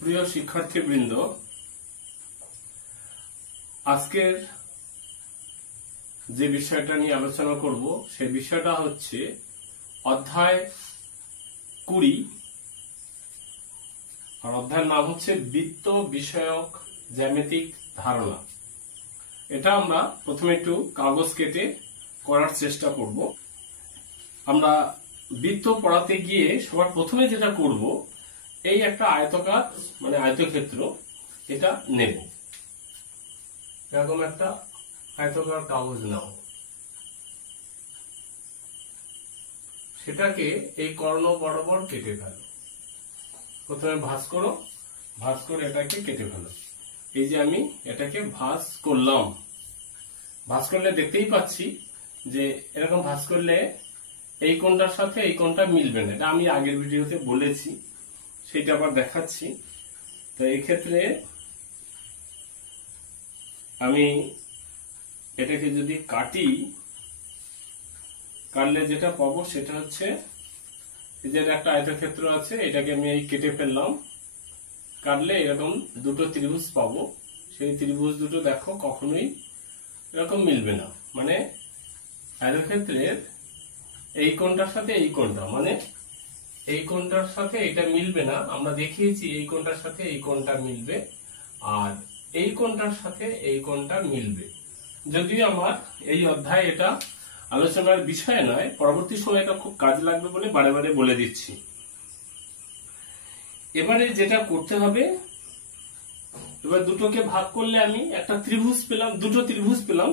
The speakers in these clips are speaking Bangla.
প্রিয় শিক্ষার্থীবৃন্দ, আজকের যে বিষয়টা নিয়ে আলোচনা করব সেই বিষয়টা হচ্ছে অধ্যায় 20, আর অধ্যায়ের নাম হচ্ছে বৃত্ত বিষয়ক জ্যামিতিক ধারণা। এটা আমরা প্রথমে একটু কাগজ কেটে করার চেষ্টা করব। আমরা বৃত্ত পড়াতে গিয়ে সবার প্রথমে যেটা করব, এই একটা আয়তকার মানে আয়তক্ষেত্র এটা নেব। এরকম একটা আয়তকার কাগজ নাও, সেটাকে এই কর্ণ বরাবর কেটে ফেলো। প্রথমে ভাঁজ করো, ভাঁজ করে এটাকে কেটে ফেলো। এই যে আমি এটাকে ভাঁজ করলাম, ভাঁজ করলে দেখতেই পাচ্ছি যে এরকম ভাঁজ করলে এই কোণটার সাথে এই কোণটা মিলবে না। এটা আমি আগের ভিডিওতে বলেছি, সেটা আবার দেখাচ্ছি। তো এই ক্ষেত্রে আমি এটাকে যদি কাটি, কাটলে যেটা পাবো সেটা হচ্ছে এই যে একটা আয়তক্ষেত্র আছে, এটাকে আমি এই কেটে ফেললাম। কাটলে এরকম দুটো ত্রিভুজ পাবো। সেই ত্রিভুজ দুটো দেখো কখনোই এরকম মিলবে না। মানে আয়তক্ষেত্রের এই কোণটার সাথে এই কোণটা, মানে এই কোণটার সাথে এটা মিলবে না। আমরা দেখিয়েছি এই কোণটার সাথে এই কোণটা মিলবে, আর এই কোণটার সাথে এই কোণটা মিলবে। যদিও আমার এই অধ্যায়ে এটা আলোচনার বিষয় নয়, পরবর্তী সময় এটা খুব কাজে লাগবে বলে বারে বারে বলে দিচ্ছি। এবারে যেটা করতে হবে, এবার দুটোকে ভাগ করলে আমি একটা ত্রিভুজ পেলাম, দুটো ত্রিভুজ পেলাম।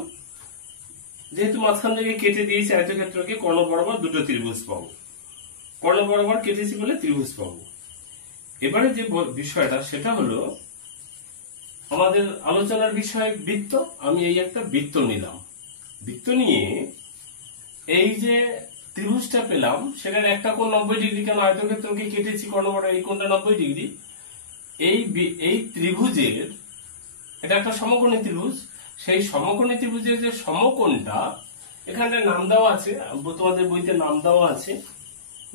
যেহেতু মাঝখান থেকে কেটে দিয়েছি আয়তক্ষেত্রকে, কর্ণ বরাবর দুটো ত্রিভুজ পাবো। কর্ণ বরাবর কেটেছি বলে ত্রিভুজ পাবো। এবারে যে বিষয়টা সেটা হলো আমাদের আলোচনার বিষয় বৃত্ত। আমি এই একটা বৃত্ত নিলাম, বৃত্ত নিয়ে এই যে ত্রিভুজটা পেলাম সেটার একটা কোণ 90 ডিগ্রি, কেন আয়তক্ষেত্রকে কেটেছি কর্ণ বরাবর, এই কোণটা 90 ডিগ্রি। এই ত্রিভুজের এটা একটা সমকোণী ত্রিভুজ। সেই সমকোণী ত্রিভুজের যে সমকোণটা এখানটায় নাম দেওয়া আছে, তোমাদের বইতে নাম দেওয়া আছে,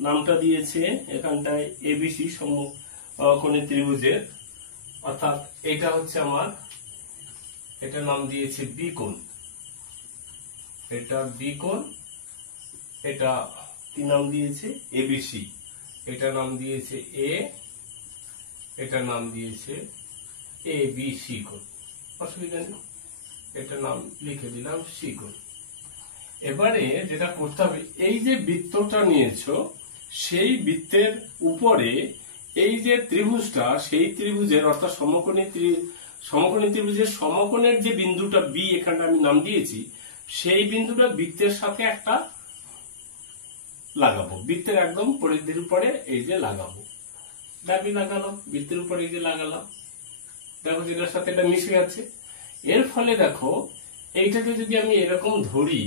নামটা দিয়েছে এখানটায় এবিসি সমকোণী ত্রিভুজের, অর্থাৎ এটা হচ্ছে আমার, এটা নাম দিয়েছে বি কোণ, এটা বি কোণ, এটা কি নাম দিয়েছে এবিসি, এটা নাম দিয়েছে এ, এটা নাম দিয়েছে এ বি সি কোণ। অসুবিধা নেই, এটা নাম লিখে দিলাম সি কোণ। এবারে যেটা করতে হবে, এই যে বৃত্তটা নিয়েছো সেই বৃত্তের উপরে এই যে ত্রিভুজটা, সেই ত্রিভুজের অর্থাৎ সমকোণী ত্রিভুজের সমকোণের যে বিন্দুটা বি এখানে আমি নাম দিয়েছি, সেই বিন্দুটা বৃত্তের সাথে একটা লাগাবো। বৃত্তের একদম পরিধির উপরে এই যে লাগাবো, দাবি লাগালাম, বৃত্তের উপরে এই যে লাগালাম। দেখো যেটার সাথে এটা মিশে গেছে। এর ফলে দেখো এইটাকে যদি আমি এরকম ধরি,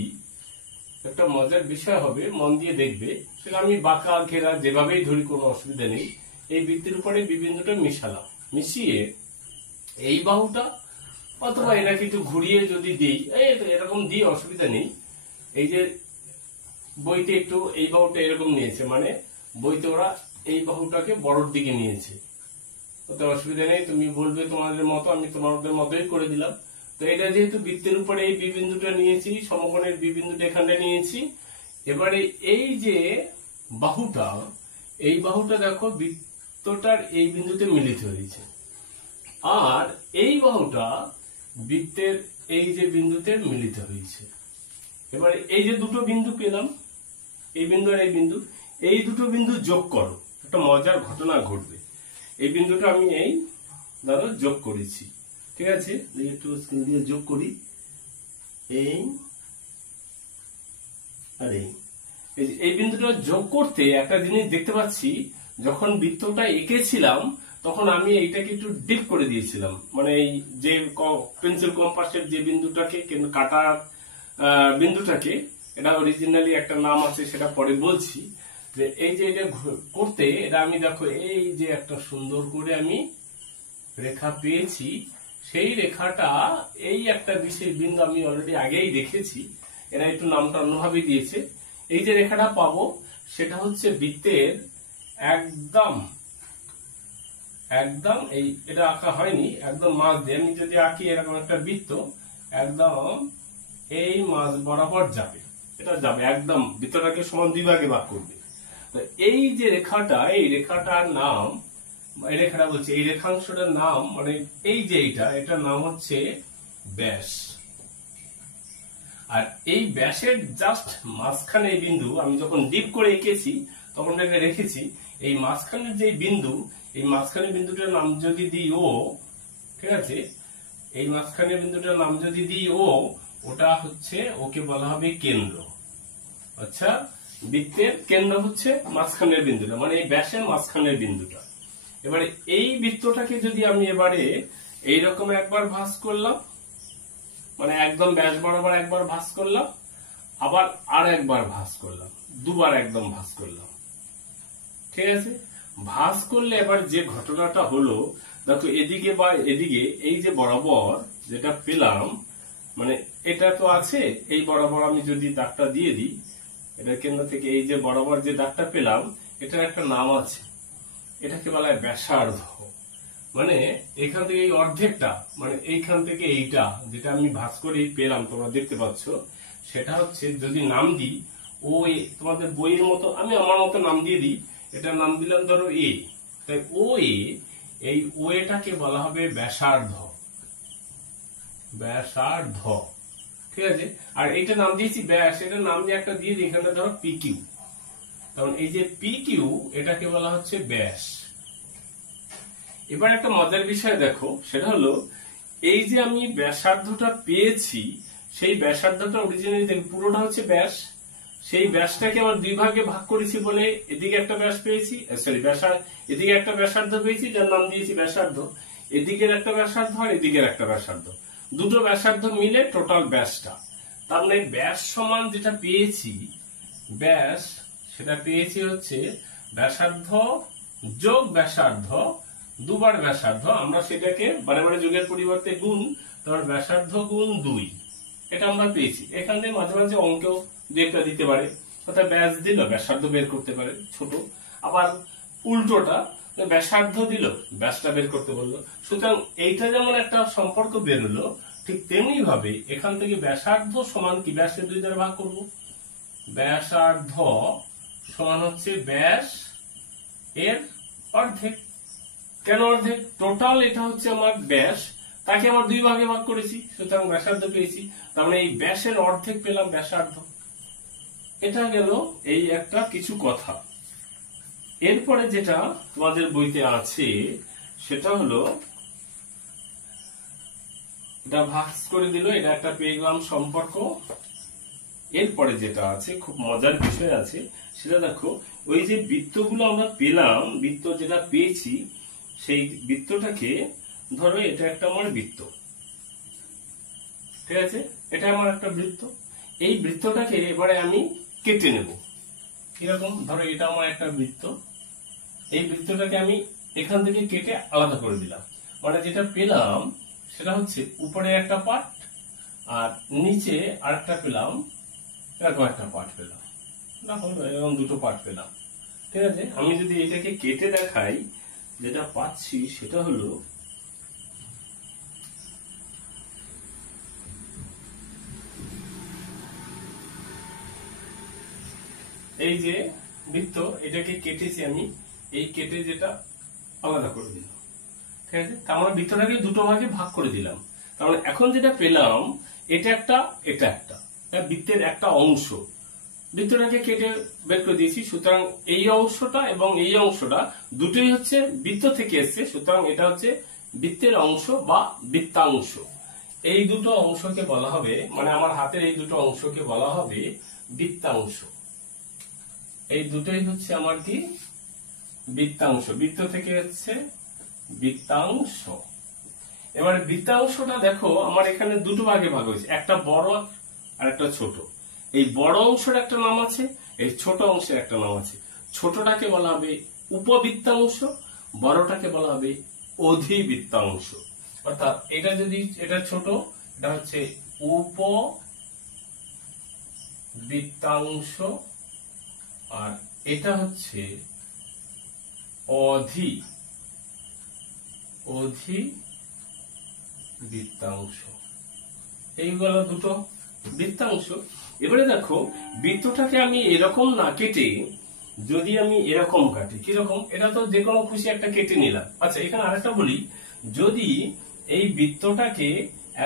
একটা মজার বিষয় হবে, মন দিয়ে দেখবে। সেটা আমি বাঁকা ঘেরা যেভাবেই ধরি কোনো অসুবিধা নেই। এই বৃত্তের উপরে বিন্দুটা মিশালাম, মিশিয়ে এই বাহুটা অথবা এটাকে একটু ঘুরিয়ে যদি দিই, এরকম দিই, অসুবিধা নেই। এই যে বইতে একটু এই বাহুটা এরকম নিয়েছে, মানে বইতে ওরা এই বাহুটাকে বড়র দিকে নিয়েছে, ওতে অসুবিধা নেই। তুমি বলবে তোমাদের মতো, আমি তোমাদের মতোই করে দিলাম। তো এটা যেহেতু বৃত্তের উপরে এই বিন্দুটা নিয়েছি, সমকোণের বিন্দুটা এখানটা নিয়েছি। এবারে এই যে বাহুটা, এই বাহুটা দেখো বৃত্তটার এই বিন্দুতে মিলিত হয়েছে, আর এই বাহুটা বৃত্তের এই যে বিন্দুতে মিলিত হয়েছে। এবারে এই যে দুটো বিন্দু পেলাম, এই বিন্দু আর এই বিন্দু, এই দুটো বিন্দু যোগ করো, একটা মজার ঘটনা ঘটবে। এই বিন্দুটা আমি এই ধরো যোগ করেছি, ঠিক আছে, একটু স্ক্রিন দিয়ে যোগ করি, এই আর এই বিন্দুটা যোগ করতে একটা জিনিস দেখতে পাচ্ছি, যখন বৃত্তটা এঁকেছিলাম তখন আমি এইটাকে একটু ডিপ করে দিয়েছিলাম। মানে এই যে পেন্সিল কম্পাসের যে বিন্দুটাকে কাটার বিন্দুটাকে, এটা অরিজিনালি একটা নাম আছে, সেটা পরে বলছি। যে এই যে এটা করতে, এটা আমি দেখো এই যে একটা সুন্দর করে আমি রেখা পেয়েছি। সেই রেখাটা এই একটা বিশেষ বিন্দু আমি অলরেডি আগেই দেখেছি, এরা একটু নামটা অন্যভাবে দিয়েছে। এই যে রেখাটা পাবো সেটা হচ্ছে বৃত্তের একদম এই এটা আঁকা হয়নি, একদম মাছ দিয়ে আমি যদি আঁকি এরকম একটা বৃত্ত, একদম এই মাছ বরাবর যাবে, এটা যাবে একদম বৃত্তটাকে সমান দুই ভাগে ভাগ করবে। তো এই যে রেখাটা, এই রেখাটার নাম, এই রেখাটা বলছে এই রেখাংশটার নাম, মানে এই যে এটার নাম হচ্ছে ব্যাস। আর এই ব্যাসের জাস্ট মাঝখানে বিন্দু আমি যখন ডিপ করে এঁকেছি তখন এটাকে রেখেছি, এই মাঝখানের যে বিন্দু, এই মাঝখানের বিন্দুটার নাম যদি দিই ও, ঠিক আছে, এই মাঝখানের বিন্দুটার নাম যদি দিই ও, ওটা হচ্ছে, ওকে বলা হবে কেন্দ্র। আচ্ছা, বৃত্তের কেন্দ্র হচ্ছে মাঝখানের বিন্দুটা, মানে এই ব্যাসের মাঝখানের বিন্দুটা। এবারে এই বৃত্তটাকে যদি আমি এবারে এইরকম একবার ভাঁজ করলাম, মানে একদম ব্যাস বরাবর একবার ভাঁজ করলাম, আবার আর একবার ভাঁজ করলাম, দুবার একদম ভাঁজ করলাম, ঠিক আছে। ভাঁজ করলে এবার যে ঘটনাটা হলো, দেখো এদিকে বা এদিকে এই যে বরাবর যেটা পেলাম, মানে এটা তো আছে, এই বরাবর আমি যদি দাগটা দিয়ে দিই, এটা কেন্দ্র থেকে এই যে বরাবর যে দাগটা পেলাম, এটার একটা নাম আছে, এটাকে বলা হয় ব্যাসার্ধ। মানে এখান থেকে এই অর্ধেকটা, মানে এইখান থেকে এইটা যেটা আমি ভাঁজ করে পেলাম, তোমরা দেখতে পাচ্ছ, সেটা হচ্ছে যদি নাম দিই ও, তোমাদের বইয়ের মতো আমি আমার মতো নাম দিয়ে দিই, এটার নাম দিলাম ধরো এ, তাই ও এ, এই ও এটাকে বলা হবে ব্যাসার্ধ, ব্যাসার্ধ, ঠিক আছে। আর এইটা নাম দিয়েছি ব্যাস, এটার নাম দিয়ে একটা দিয়ে দিই এখানে ধরো পি কিউ, কারণ এই যে পি কিউ এটাকে বলা হচ্ছে ব্যাস। এবার একটা মজার বিষয় দেখো, সেটা হলো এই যে আমি ব্যাসার্ধটা পেয়েছি, সেই ব্যাসার্ধটা অরিজিনালি পুরোটা হচ্ছে ব্যাস, সেই ব্যাসটাকে আবার দুই ভাগে ভাগ করেছি বলে এদিকে একটা ব্যাস পেয়েছি, সরি এদিকে একটা ব্যাসার্ধ পেয়েছি যার নাম দিয়েছি ব্যাসার্ধ, এদিকের একটা ব্যাসার্ধ আর এদিকের একটা ব্যাসার্ধ, দুটো ব্যাসার্ধ মিলে টোটাল ব্যাসটা। তার মানে ব্যাস সমান যেটা পেয়েছি, ব্যাস সেটা পেয়েছি হচ্ছে ব্যাসার্ধ যোগ ব্যাসার্ধ, দুবার ব্যাসার্ধ, আমরা সেটাকে বারে বারে যোগের পরিবর্তে গুণ, তারপর ব্যাসার্ধ গুণ 2, এটা আমরা পেয়েছি। এখান থেকে মাঝে মাঝে অঙ্কেও দু একটা দিতে পারে, অর্থাৎ ব্যাস দিল ব্যাসার্ধ বের করতে পারে ছোট, আবার উল্টোটা ব্যাসার্ধ দিল ব্যাসটা বের করতে বললো। সুতরাং এইটা যেমন একটা সম্পর্ক বেরোলো, ঠিক তেমনি ভাবে এখান থেকে ব্যাসার্ধ সমান কি, ব্যাসকে 2 দ্বারা ভাগ করবো, ব্যাসার্ধ সমান হচ্ছে ব্যাস এর অর্ধেক। কেন অর্ধেক? টোটাল এটা হচ্ছে আমার ব্যাস, তাকে আমার 2 ভাগে ভাগ করেছি, সুতরাং ব্যাসার্ধ পেয়েছি, তার মানে এই ব্যাসের অর্ধেক পেলাম ব্যাসার্ধ। এটা গেল এই একটা কিছু কথা। এরপরে যেটা তোমাদের বইতে আছে সেটা হলো, এটা ভাগ করে দিল, এটা একটা পেয়ে গেলাম সম্পর্ক। এরপরে যেটা আছে খুব মজার বিষয় আছে, সেটা দেখো, ওই যে বৃত্তগুলো আমরা পেলাম, বৃত্ত যেটা পেয়েছি, সেই বৃত্তটাকে ধরো এটা একটা আমার বৃত্ত, ঠিক আছে, এটা আমার একটা বৃত্ত, এই বৃত্তটাকে এবারে আমি কেটে নেব। কিরকম? ধরো এটা আমার একটা বৃত্ত, এই বৃত্তটাকে আমি এখান থেকে কেটে আলাদা করে দিলাম, মানে যেটা পেলাম সেটা হচ্ছে উপরে একটা পার্ট আর নিচে আরেকটা পেলাম, এরকম একটা পার্ট পেলাম, এরকম দুটো পার্ট পেলাম, ঠিক আছে। আমি যদি এটাকে কেটে দেখাই, যেটা পাচ্ছি সেটা হলো, এই যে বৃত্ত, এটাকে কেটেছি আমি, এই কেটে যেটা আলাদা করে দিলাম, ঠিক আছে। তার মানে বৃত্তটাকে দুটো ভাগে ভাগ করে দিলাম, তার মানে এখন যেটা পেলাম এটা একটা, এটা একটা, বৃত্তের একটা অংশ, বৃত্তটাকে কেটে বের করে দিয়েছি, সুতরাং এই অংশটা এবং এই অংশটা দুটোই হচ্ছে বৃত্ত থেকে এসছে, সুতরাং এটা হচ্ছে বৃত্তের অংশ বা বৃত্তাংশ। এই দুটো অংশকে বলা হবে, মানে আমার হাতের এই দুটো অংশকে বলা হবে বৃত্তাংশ। এই দুটোই হচ্ছে আমার কি, বৃত্তাংশ, বৃত্ত থেকে হচ্ছে বৃত্তাংশ। এবার বৃত্তাংশটা দেখো আমার এখানে দুটো ভাগে ভাগ হয়েছে, একটা বড় আর একটা ছোট। এই বড় অংশের একটা নাম আছে, এই ছোট অংশের একটা নাম আছে। ছোটটাকে বলা হবে উপবৃত্তাংশ, বড়টাকে বলা হবে অধিবৃত্তাংশ। অর্থাৎ এটা যদি, এটা ছোট, এটা হচ্ছে উপবৃত্তাংশ, আর এটা হচ্ছে অধিবৃত্তাংশ। এইগুলো দুটো বৃত্তাংশ। এবারে দেখো বৃত্তটাকে আমি এরকম না কেটে যদি আমি এরকম কাটি, কিরকম, এটা তো যে কোনো খুশি একটা কেটে নিলাম। আচ্ছা এখানে আরেকটা বলি, যদি এই বৃত্তটাকে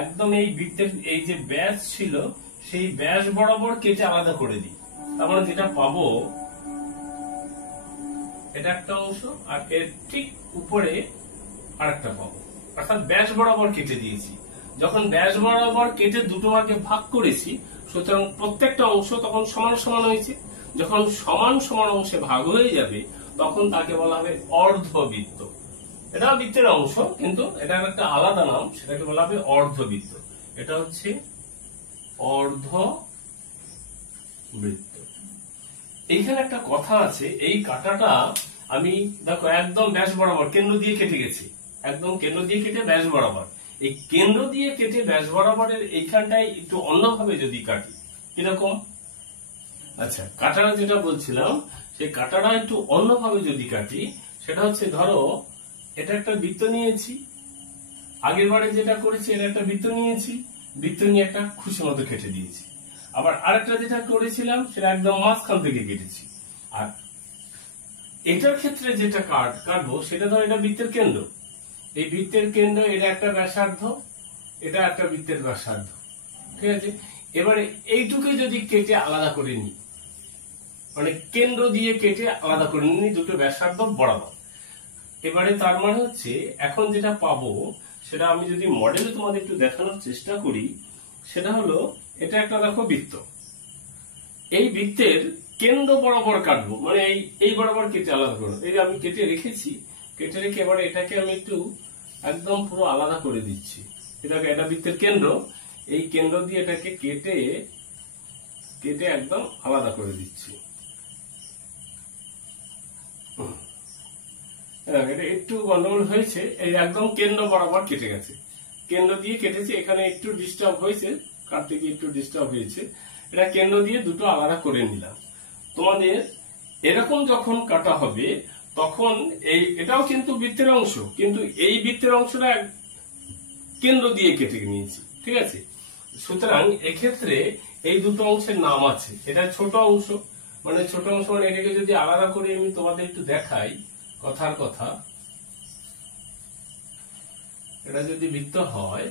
একদম এই বৃত্তের এই যে ব্যাস ছিল সেই ব্যাস বরাবর কেটে আলাদা করে দিই, তার মানে যেটা পাবো এটা একটা অংশ আর এর ঠিক উপরে আরেকটা পাবো, অর্থাৎ ব্যাস বরাবর কেটে দিয়েছি। যখন ব্যাস বরাবর কেটে দুটো ভাগে ভাগ করেছি, সুতরাং প্রত্যেকটা অংশ তখন সমান সমান হয়েছে। যখন সমান সমান অংশে ভাগ হয়ে যাবে তখন তাকে বলা হবে অর্ধবৃত্ত। এটা বৃত্তের অংশ কিন্তু এটার একটা আলাদা নাম, সেটাকে বলা হবে অর্ধবৃত্ত। এটা হচ্ছে অর্ধবৃত্ত। এইখানে একটা কথা আছে, এই কাটাটা আমি দেখো একদম ব্যাস বরাবর কেন্দ্র দিয়ে কেটে গেছি, একদম কেন্দ্র দিয়ে কেটে ব্যাস বরাবর। এই কেন্দ্র দিয়ে কেটে ব্যাস বরাবরের এইখানটায় একটু অন্যভাবে যদি কাটি, কিরকম, আচ্ছা কাটাটা যেটা বলছিলাম সেই কাটাটা একটু অন্যভাবে যদি কাটি, সেটা হচ্ছে ধরো এটা একটা বৃত্ত নিয়েছি, আগের বারে যেটা করেছি এটা একটা বৃত্ত নিয়েছি, বৃত্ত নিয়ে একটা খুশি মতো কেটে দিয়েছি। আবার আরেকটা যেটা করেছিলাম সেটা একদম মাঝখান থেকে কেটেছি। আর এটার ক্ষেত্রে যেটা কাটবো সেটা ধরো এটা বৃত্তের কেন্দ্র, এই বৃত্তের কেন্দ্র, এটা একটা ব্যাসার্ধ, এটা একটা বৃত্তের ব্যাসার্ধ, ঠিক আছে। এবারে এইটুকু যদি কেটে আলাদা করে নিই, মানে কেন্দ্র দিয়ে কেটে আলাদা করে নিই দুটো ব্যাসার্ধ বরাবর, এবারে তার মানে হচ্ছে এখন যেটা পাবো সেটা আমি যদি মডেলে তোমাদের একটু দেখানোর চেষ্টা করি, সেটা হলো এটা একটা দেখো বৃত্ত, এই বৃত্তের কেন্দ্র বরাবর কাটবো, মানে এই বরাবর কেটে আলাদা করবো। এই যে আমি কেটে রেখেছি, কেটে রেখে এবারে এটাকে আমি একটু একদম পুরো আলাদা করে দিচ্ছি। এটাকে, এটা বৃত্তের কেন্দ্র, এই কেন্দ্র দিয়ে এটাকে কেটে কেটে একদম আলাদা করে দিচ্ছি। এটা একটু গন্ডগোল হয়েছে, এই একদম কেন্দ্র বরাবর কেটে গেছে, কেন্দ্র দিয়ে কেটেছি, এখানে একটু ডিস্টার্ব হয়েছে, কাটতে গিয়ে একটু ডিস্টার্ব হয়েছে, এটা কেন্দ্র দিয়ে দুটো আলাদা করে নিলাম। তোমাদের এরকম যখন কাটা হবে তখন এটাও কিন্তু বৃত্তের অংশ, কিন্তু এই বৃত্তের অংশটা কেন্দ্র দিয়ে কেটে নিয়েছি, ঠিক আছে। সুতরাং এক্ষেত্রে এই দুটো অংশের নাম আছে, এটা ছোট অংশ, মানে ছোট অংশ মানে এটাকে যদি আলাদা করে আমি তোমাদের একটু দেখাই, কথার কথা, এটা যদি বৃত্ত হয়,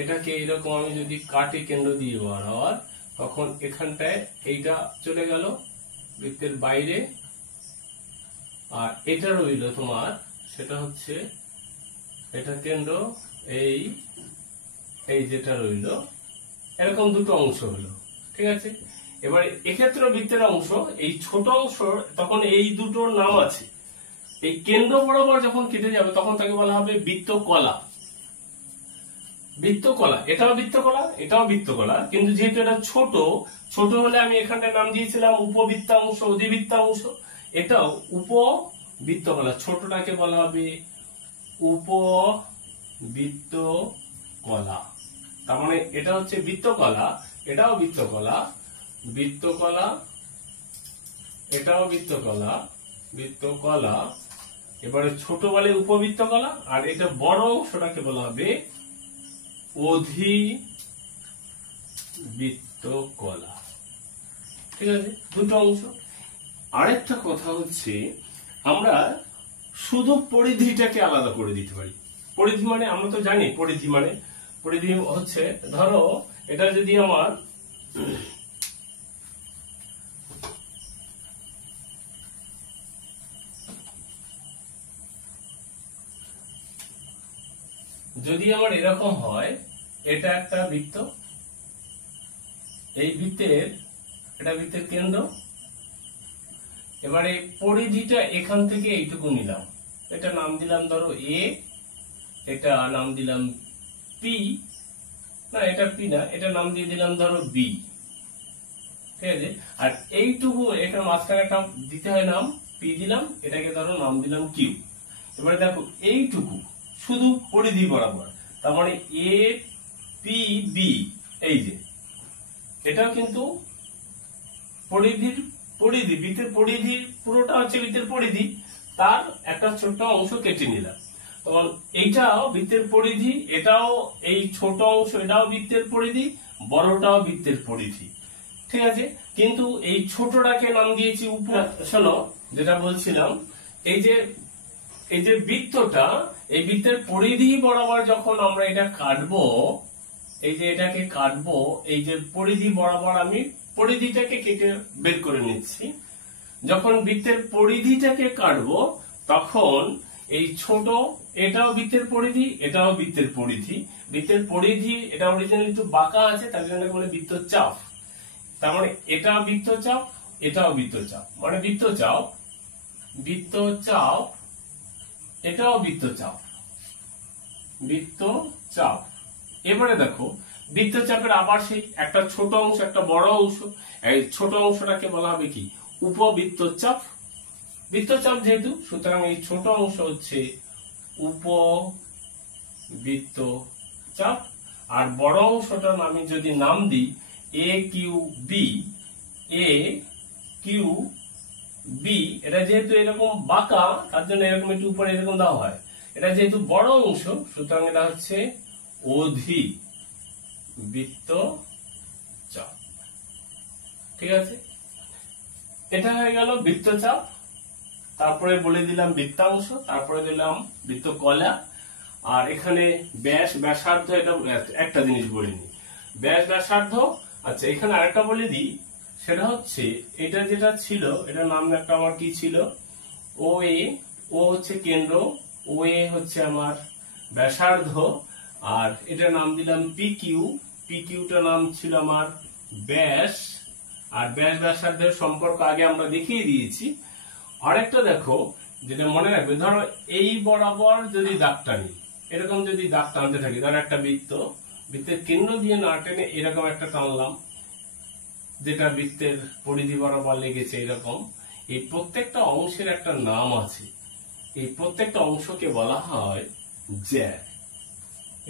এটাকে এরকম আমি যদি কাটি কেন্দ্র দিয়ে বরাবর, তখন এখানটায় এইটা চলে গেল বৃত্তের বাইরে, আর এটা রইল তোমার, সেটা হচ্ছে এটা কেন্দ্র, এই যেটা রইল, এরকম দুটো অংশ হলো, ঠিক আছে। এবার এক্ষেত্রে বৃত্তের অংশ এই ছোট অংশ, তখন এই দুটোর নাম আছে, এই কেন্দ্র বরাবর যখন কেটে যাবে তখন তাকে বলা হবে বৃত্তকলা। বৃত্তকলা, এটাও বৃত্তকলা, এটাও বৃত্তকলা, কিন্তু যেহেতু এটা ছোট, ছোট হলে আমি এখানটায় নাম দিয়েছিলাম উপবৃত্তাংশ, অধিবৃত্তাংশ, এটাও উপবৃত্তকলা, ছোটটাকে বলা হবে উপবৃত্তকলা। তার মানে এটা হচ্ছে বৃত্তকলা, এটাও বৃত্তকলা, বৃত্তকলা, এটাও বৃত্তকলা, বৃত্তকলা। এবারে ছোট বলে উপবৃত্তকলা, আর এটা বড় অংশটাকে বলা হবে অধিবৃত্তকলা, ঠিক আছে, দুটো অংশ। আরেকটা কথা হচ্ছে আমরা শুধু পরিধিটাকে আলাদা করে দিতে পারি। পরিধি মানে আমরা তো জানি পরিধি মানে, পরিধি হচ্ছে ধরো এটা যদি আমার এরকম হয়, এটা একটা বৃত্ত, এই বৃত্তের, এটা বৃত্তের কেন্দ্র, এবারে পরিধিটা এখান থেকে এইটুকু নিলাম, এটা নাম দিলাম ধরো এ, এটা নাম দিলাম পি, না এটা পি না, এটা নাম দিয়ে দিলাম ধরো বি, ঠিক আছে। আর এইটুকু এখানে মাঝখানে একটা দিতে হয় নাম, পি দিলাম, এটাকে ধরো নাম দিলাম কিউ। এবারে দেখো এইটুকু শুধু পরিধি বরাবর, তার মানে এ পি বি, এই যে এটাও কিন্তু পরিধি, বৃত্তের পরিধি পুরোটা হচ্ছে বৃত্তের পরিধি, তার একটা ছোট্ট অংশ কেটে নিলাম। তখন এইটাও বৃত্তের পরিধি, এটাও এই ছোট অংশ এটাও বৃত্তের পরিধি, বড়টাও বৃত্তের পরিধি, ঠিক আছে। কিন্তু এই ছোটটাকে নাম দিয়েছি উপর। শোনো যেটা বলছিলাম, এই যে বৃত্তটা, এই বৃত্তের পরিধি বরাবর যখন আমরা এটা কাটবো, এই যে এটাকে কাটবো, এই যে পরিধি বরাবর আমি পরিধিটাকে কেটে বের করে নিচ্ছি। যখন বৃত্তের পরিধিটাকে কাটবো তখন এই ছোট এটাও বৃত্তের পরিধি, এটাও বৃত্তের পরিধি। বৃত্তের পরিধি এটা অরিজিনালি একটু বাঁকা আছে, তার জন্য বলে বৃত্তচাপ। তার মানে এটা বৃত্তচাপ, এটাও বৃত্তচাপ, মানে বৃত্তচাপ এটাও বৃত্তচাপ। এবারে দেখো বৃত্তচাপের আবার সেই একটা ছোট অংশ একটা বড় অংশ, এই ছোট অংশটাকে বলা হবে কি উপবৃত্তচাপ। বৃত্তচাপ যেহেতু, সুতরাং এই ছোট অংশ হচ্ছে উপবৃত্তচাপ। আর বড় অংশটার আমি যদি নাম দিই এ কিউ বি, এটা যেহেতু এরকম বাঁকা তার জন্য এরকম একটু উপরে এরকম দেওয়া হয়। এটা যেহেতু বড় অংশ সুতরাং এটা হচ্ছে অধিবৃত্তচাপ, ঠিক আছে। এটা হয়ে গেল বৃত্তচাপ। তারপরে বলে দিলাম বৃত্তাংশ, তারপরে দিলাম বৃত্তকলা। আর এখানে ব্যাসার্ধ, এটা একটা জিনিস বলিনি, ব্যাসার্ধ। আচ্ছা এখানে আরেকটা বলে দিই, সেটা হচ্ছে এটা যেটা ছিল, এটা নাম একটা আমার কি ছিল, ও হচ্ছে কেন্দ্র, ও হচ্ছে আমার ব্যাসার্ধ। আর এটা নাম দিলাম পিকিউটা নাম ছিল আমার ব্যাস। আর ব্যাসার্ধের সম্পর্ক আগে আমরা দেখিয়ে দিয়েছি। আরেকটা দেখো যেটা মনে রাখবে, ধরো এই বরাবর যদি দাগ টানি, এরকম যদি দাগ টানতে থাকি, ধরো একটা বৃত্তের কেন্দ্র দিয়ে না টেনে এরকম একটা টানলাম, যেটা বৃত্তের পরিধি বরাবর লেগেছে এরকম। এই প্রত্যেকটা অংশের একটা নাম আছে, এই প্রত্যেকটা অংশকে বলা হয় জ্যা।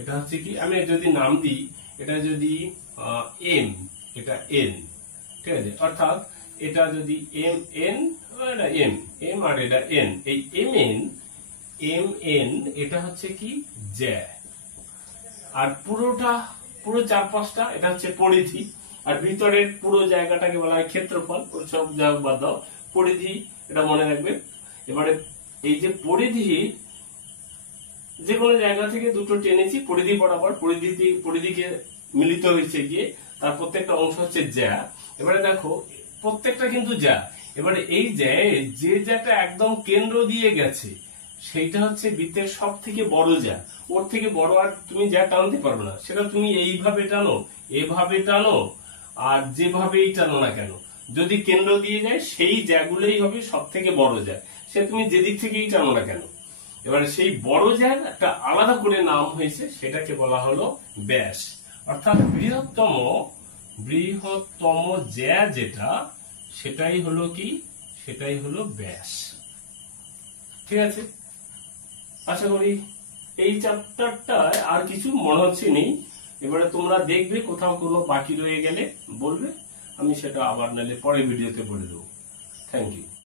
এটা হচ্ছে কি, আমি যদি নাম দিই, এটা যদি এম, এটা এন, ঠিক আছে। অর্থাৎ এটা যদি এম এন, এটা এম আর এটা এন, এই এম এন এটা হচ্ছে কি জ্যা। আর পুরো চারপাশটা এটা হচ্ছে পরিধি। আর ভিতরের পুরো জায়গাটাকে বলা হয় ক্ষেত্রফল। সব জায়গা বাদ দাও, পরিধি এটা মনে রাখবে। এবারে এই যে পরিধি, যে কোনো জায়গা থেকে দুটো টেনেছি পরিধি বরাবর, পরিধিকে মিলিত হয়েছে গিয়ে, তার প্রত্যেকটা অংশ হচ্ছে জ্যা। এবারে দেখো প্রত্যেকটা কিন্তু জ্যা। এবারে এই যে জ্যাটা একদম কেন্দ্র দিয়ে গেছে, সেইটা হচ্ছে বৃত্তের সব থেকে বড় জ্যা। ওর থেকে বড় আর তুমি জ্যা টানতে পারবে না, সেটা তুমি এইভাবে টানো, এভাবে টানো, আর যেভাবেই টানো না কেন, যদি কেন্দ্র দিয়ে যায় সেই জ্যাগুলোই হবে সব থেকে বড় জ্যা, সে তুমি যেদিক থেকেই টানো না কেন। এবারে সেই বড় জ্যার একটা আলাদা করে নাম হয়েছে, সেটাকে বলা হলো ব্যাস। অর্থাৎ বৃহত্তম জ্যা যেটা, সেটাই হলো কি, সেটাই হলো ব্যাস, ঠিক আছে। আশা করি এই চ্যাপ্টারটায় আর কিছু মনে হচ্ছে নেই। এবারে তোমরা দেখবে কোথাও কোনো বাকি রয়ে গেলে বলবে, আমি সেটা আবার নাহলে পরের ভিডিওতে বলে দেবো। Thank you.